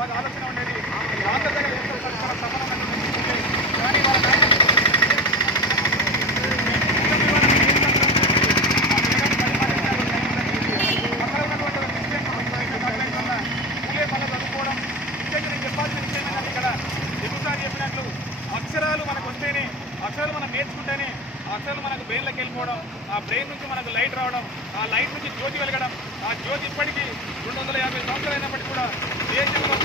బాగా ఆలోచన ఉండేది. రాజధాని ఏర్పడతారు చాలా సఫలమైన కానీ వాళ్ళ చెప్పినట్లు అక్షరాలు మనకు వస్తేనే, అక్షరాలు మనం నేర్చుకుంటేనే అక్షరాలు మనకు బ్రెయిన్లోకి వెళ్ళిపోవడం, ఆ బ్రెయిన్ నుంచి మనకు లైట్ రావడం, ఆ లైట్ నుంచి జ్యోతి వెలగడం, ఆ జ్యోతి ఇప్పటికీ 250 సంవత్సరాలు అయినప్పటికీ కూడా దేశంలో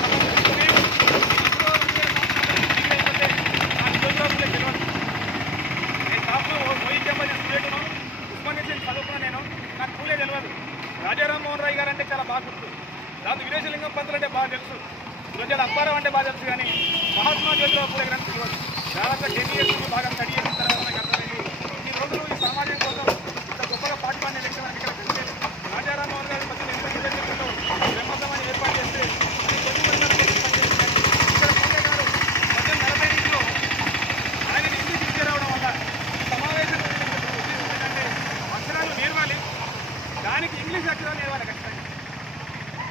నేను టాప్లో వైద్యం స్టూడెంట్ను ఉస్మానియా చదువుకున్నా. నాకు పూలే తెలియదు. రాజారామ్మోహన్ రాయ్ గారు అంటే చాలా బాగా గుర్తు, దాంతో వీరేశలింగం పంతులు అంటే బాగా తెలుసు, గురజాడ అప్పారావు అంటే బాగా తెలుసు, కానీ మహాత్మా జ్యోతిరావు పూలే గారు తెలియదు. దాదాపు 10 years నుంచి బాగా స్టడీ చేసిన తర్వాత నాకు అర్థమైంది ఈ రోజులు ఈ సమాజం కోసం ఇంత గొప్పగా పాటుపడిన వ్యక్తి మనకి ఇక్కడ తెలిసేది. రాజారామ్మోహన్ గారి మధ్య ఎంత విద్యార్థుల్లో బ్రహ్మసమాన్ని ఏర్పాటు చేస్తే ఇక్కడ పూలే గారు 1948లో ఆయన ఇంగ్లీష్ విద్య రావడం వల్ల సమావేశం ఏంటంటే అక్షరాలు నేర్వాలి, దానికి ఇంగ్లీష్ అక్షరాలు నేర్వాలి ఖచ్చితంగా.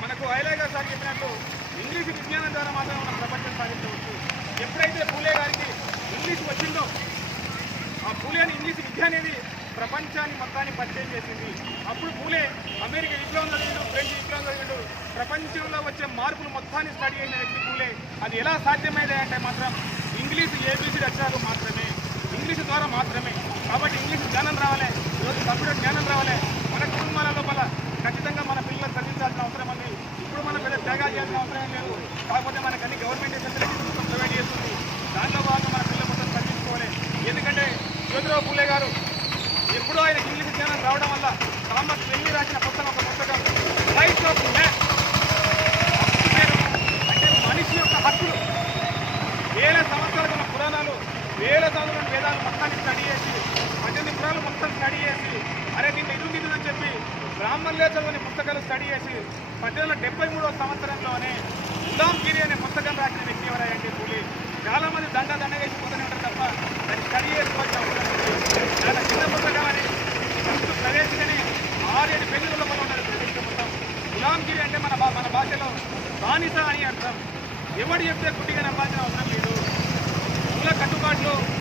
మనకు ఐలయ్య గారు సార్ చెప్పినట్లు ఇంగ్లీష్ విజ్ఞానం ద్వారా మాత్రం మనం ప్రపంచం సాధించవచ్చు. ఎప్పుడైతే పూలే గారికి ఇంగ్లీష్ వచ్చిందో, ఆ పూలే అని ఇంగ్లీష్ విద్య అనేది ప్రపంచాన్ని మొత్తాన్ని పరిచయం చేసింది. అప్పుడు పూలే అమెరికా విప్లవం చదివిండు, ఫ్రెంచ్ విప్లవం చదివిండు, ప్రపంచంలో వచ్చే మార్పులు మొత్తాన్ని స్టడీ చేసిన వ్యక్తి పూలే. అది ఎలా సాధ్యమైంది అంటే మాత్రం ఇంగ్లీష్ ఏబీసీ అక్షరాలు మాత్రమే, ఇంగ్లీష్ ద్వారా మాత్రమే. కాబట్టి ఇంగ్లీష్ జ్ఞానం రావాలి, ఈరోజు కంప్యూటర్ జ్ఞానం రావాలి. మన కుటుంబాల లోపల ఖచ్చితంగా మన పిల్లలు చదివించాల్సిన అవసరం ఉంది. ఇప్పుడు మనం పెద్ద త్యాగాలు చేయాల్సిన అవసరం లేదు. కాకపోతే మనకు అన్ని గవర్నమెంట్ ఫెసిలిటీస్ మొత్తం ప్రొవైడ్ చేస్తుంది. దాంట్లో భాగంగా మన పిల్లలు మొత్తం చదివించుకోవాలి. ఎందుకంటే జ్యోతిరావు పూలే గారు ఎప్పుడో ఆయన ఇంగ్లీష్ జ్ఞానం రావడం వల్ల థామస్ వెల్లి రాసిన పుస్తకం, ఒక పుస్తకం రైట్స్ ఆఫ్ మ్యాన్, అంటే మనిషి యొక్క హక్కులు. వేల సంవత్సరాల మన పురాణాలు, వేల సంవత్సరాల వేదాలు మొత్తాన్ని స్టడీ చేసి 18 పురాణాలు మొత్తం స్టడీ చేసి అరే దీన్ని ఇది అని చెప్పి బ్రాహ్మణులే చదువుని పుస్తకాలు స్టడీ చేసి 1873వ సంవత్సరంలోనే గులాంగిరి అనే పుస్తకం రాసిన వ్యక్తి ఎవరంటే పూలే. చాలా మంది దండ వేసి పోతూనే ఉంటారు తప్ప దాన్ని స్టడీ చేసుకోవాల్సిన అవసరం లేదు. చాలా చిన్న పుస్తకం అని ఫస్ట్ ప్రవేశికని 6-7 పేజీల లోపల ఉన్నది ప్రవేశిక మొత్తం. గులాంగిరి అంటే మన భాషలో బానిస అని అర్థం. ఎవడు చెప్తే గుడ్డిగా నమ్మాల్సిన అవసరం లేదు. మూల కట్టుబాట్లు